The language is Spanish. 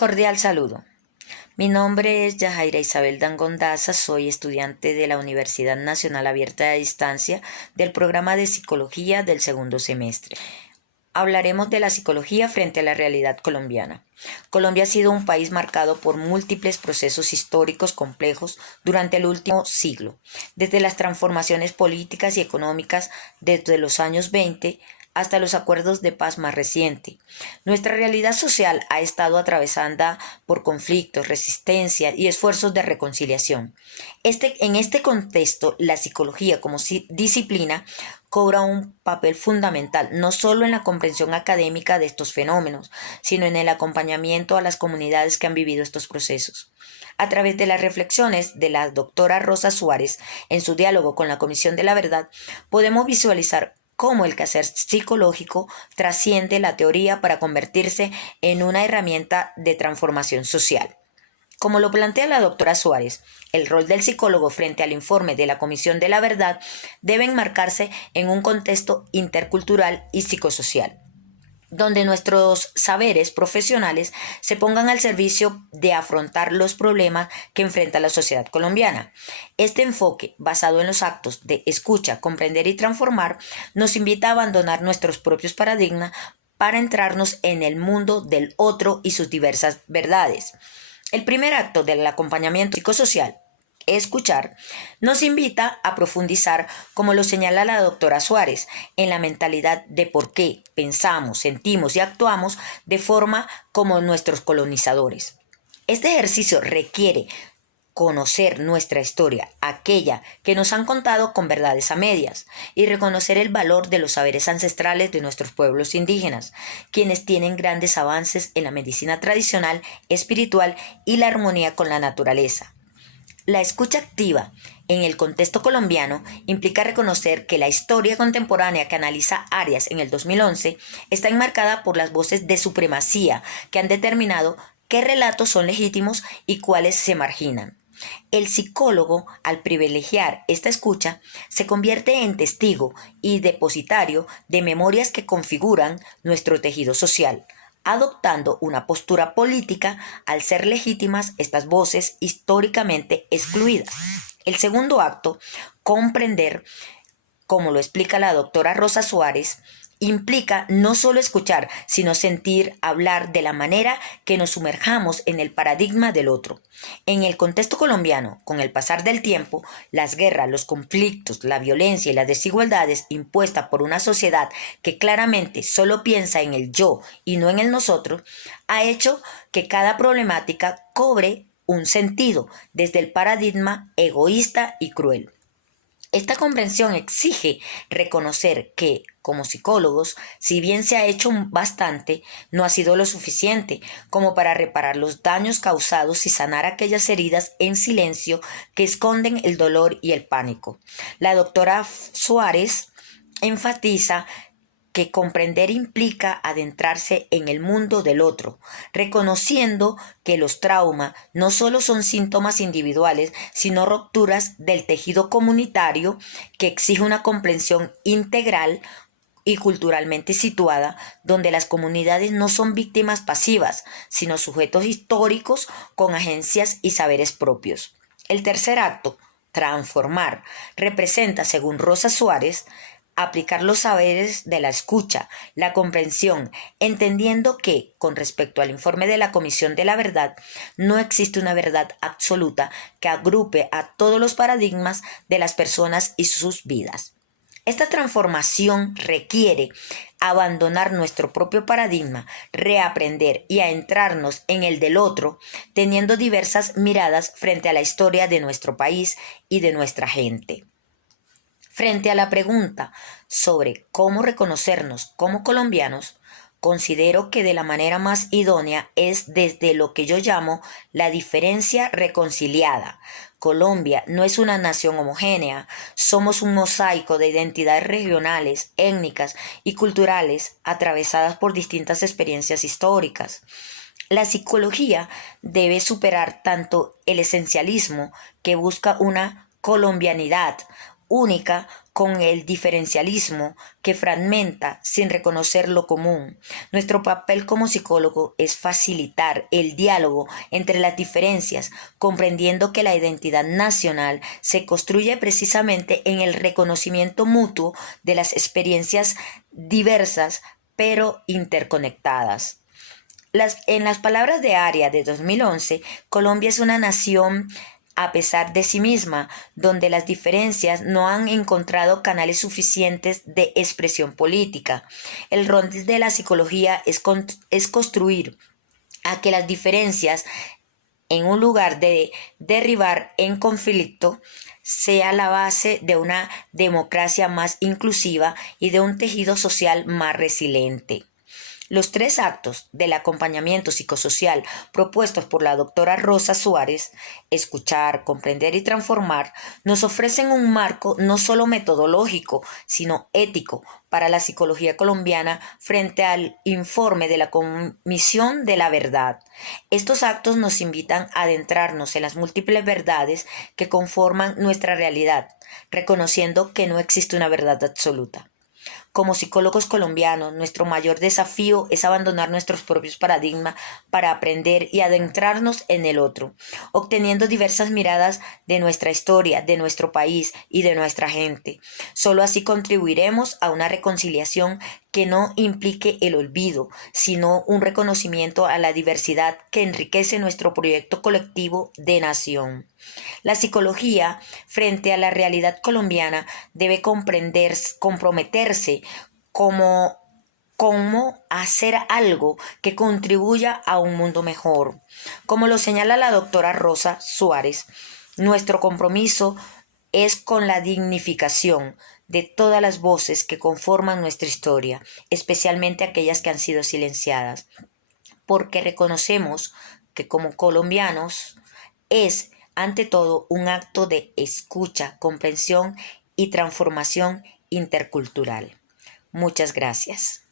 Cordial saludo. Mi nombre es Yajaira Isabel Dangondaza, soy estudiante de la Universidad Nacional Abierta de Distancia del programa de Psicología del segundo semestre. Hablaremos de la psicología frente a la realidad colombiana. Colombia ha sido un país marcado por múltiples procesos históricos complejos durante el último siglo, desde las transformaciones políticas y económicas desde los años 20 hasta los acuerdos de paz más recientes. Nuestra realidad social ha estado atravesada por conflictos, resistencia y esfuerzos de reconciliación. En este contexto, la psicología como disciplina cobra un papel fundamental, no solo en la comprensión académica de estos fenómenos, sino en el acompañamiento a las comunidades que han vivido estos procesos. A través de las reflexiones de la doctora Rosa Suárez en su diálogo con la Comisión de la Verdad, podemos visualizar cómo el quehacer psicológico trasciende la teoría para convertirse en una herramienta de transformación social. Como lo plantea la doctora Suárez, el rol del psicólogo frente al informe de la Comisión de la Verdad debe enmarcarse en un contexto intercultural y psicosocial, donde nuestros saberes profesionales se pongan al servicio de afrontar los problemas que enfrenta la sociedad colombiana. Este enfoque, basado en los actos de escucha, comprender y transformar, nos invita a abandonar nuestros propios paradigmas para entrarnos en el mundo del otro y sus diversas verdades. El primer acto del acompañamiento psicosocial, escuchar, nos invita a profundizar, como lo señala la doctora Suárez, en la mentalidad de por qué pensamos, sentimos y actuamos de forma como nuestros colonizadores. Este ejercicio requiere conocer nuestra historia, aquella que nos han contado con verdades a medias, y reconocer el valor de los saberes ancestrales de nuestros pueblos indígenas, quienes tienen grandes avances en la medicina tradicional, espiritual y la armonía con la naturaleza. La escucha activa en el contexto colombiano implica reconocer que la historia contemporánea que analiza Arias en el 2011 está enmarcada por las voces de supremacía que han determinado qué relatos son legítimos y cuáles se marginan. El psicólogo, al privilegiar esta escucha, se convierte en testigo y depositario de memorias que configuran nuestro tejido social, adoptando una postura política al ser legítimas estas voces históricamente excluidas. El segundo acto, comprender, como lo explica la doctora Rosa Suárez, implica no solo escuchar, sino sentir, hablar de la manera que nos sumerjamos en el paradigma del otro. En el contexto colombiano, con el pasar del tiempo, las guerras, los conflictos, la violencia y las desigualdades impuestas por una sociedad que claramente solo piensa en el yo y no en el nosotros, ha hecho que cada problemática cobre un sentido desde el paradigma egoísta y cruel. Esta comprensión exige reconocer que, como psicólogos, si bien se ha hecho bastante, no ha sido lo suficiente como para reparar los daños causados y sanar aquellas heridas en silencio que esconden el dolor y el pánico. La doctora Suárez enfatiza que comprender implica adentrarse en el mundo del otro, reconociendo que los traumas no solo son síntomas individuales, sino rupturas del tejido comunitario que exige una comprensión integral y culturalmente situada, donde las comunidades no son víctimas pasivas, sino sujetos históricos con agencias y saberes propios. El tercer acto, transformar, representa, según Rosa Suárez, aplicar los saberes de la escucha, la comprensión, entendiendo que, con respecto al informe de la Comisión de la Verdad, no existe una verdad absoluta que agrupe a todos los paradigmas de las personas y sus vidas. Esta transformación requiere abandonar nuestro propio paradigma, reaprender y adentrarnos en el del otro, teniendo diversas miradas frente a la historia de nuestro país y de nuestra gente. Frente a la pregunta sobre cómo reconocernos como colombianos, considero que de la manera más idónea es desde lo que yo llamo la diferencia reconciliada. Colombia no es una nación homogénea, somos un mosaico de identidades regionales, étnicas y culturales atravesadas por distintas experiencias históricas. La psicología debe superar tanto el esencialismo que busca una colombianidad única con el diferencialismo que fragmenta sin reconocer lo común. Nuestro papel como psicólogo es facilitar el diálogo entre las diferencias, comprendiendo que la identidad nacional se construye precisamente en el reconocimiento mutuo de las experiencias diversas pero interconectadas. En las palabras de Aria de 2011, Colombia es una nación a pesar de sí misma, donde las diferencias no han encontrado canales suficientes de expresión política. El rol de la psicología es construir a que las diferencias, en un lugar de derribar en conflicto, sea la base de una democracia más inclusiva y de un tejido social más resiliente. Los 3 actos del acompañamiento psicosocial propuestos por la doctora Rosa Suárez, escuchar, comprender y transformar, nos ofrecen un marco no solo metodológico, sino ético para la psicología colombiana frente al informe de la Comisión de la Verdad. Estos actos nos invitan a adentrarnos en las múltiples verdades que conforman nuestra realidad, reconociendo que no existe una verdad absoluta. Como psicólogos colombianos, nuestro mayor desafío es abandonar nuestros propios paradigmas para aprender y adentrarnos en el otro, obteniendo diversas miradas de nuestra historia, de nuestro país y de nuestra gente. Solo así contribuiremos a una reconciliación que no implique el olvido, sino un reconocimiento a la diversidad que enriquece nuestro proyecto colectivo de nación. La psicología, frente a la realidad colombiana, debe comprometerse como hacer algo que contribuya a un mundo mejor. Como lo señala la doctora Rosa Suárez, nuestro compromiso es con la dignificación de todas las voces que conforman nuestra historia, especialmente aquellas que han sido silenciadas, porque reconocemos que como colombianos es ante todo un acto de escucha, comprensión y transformación intercultural. Muchas gracias.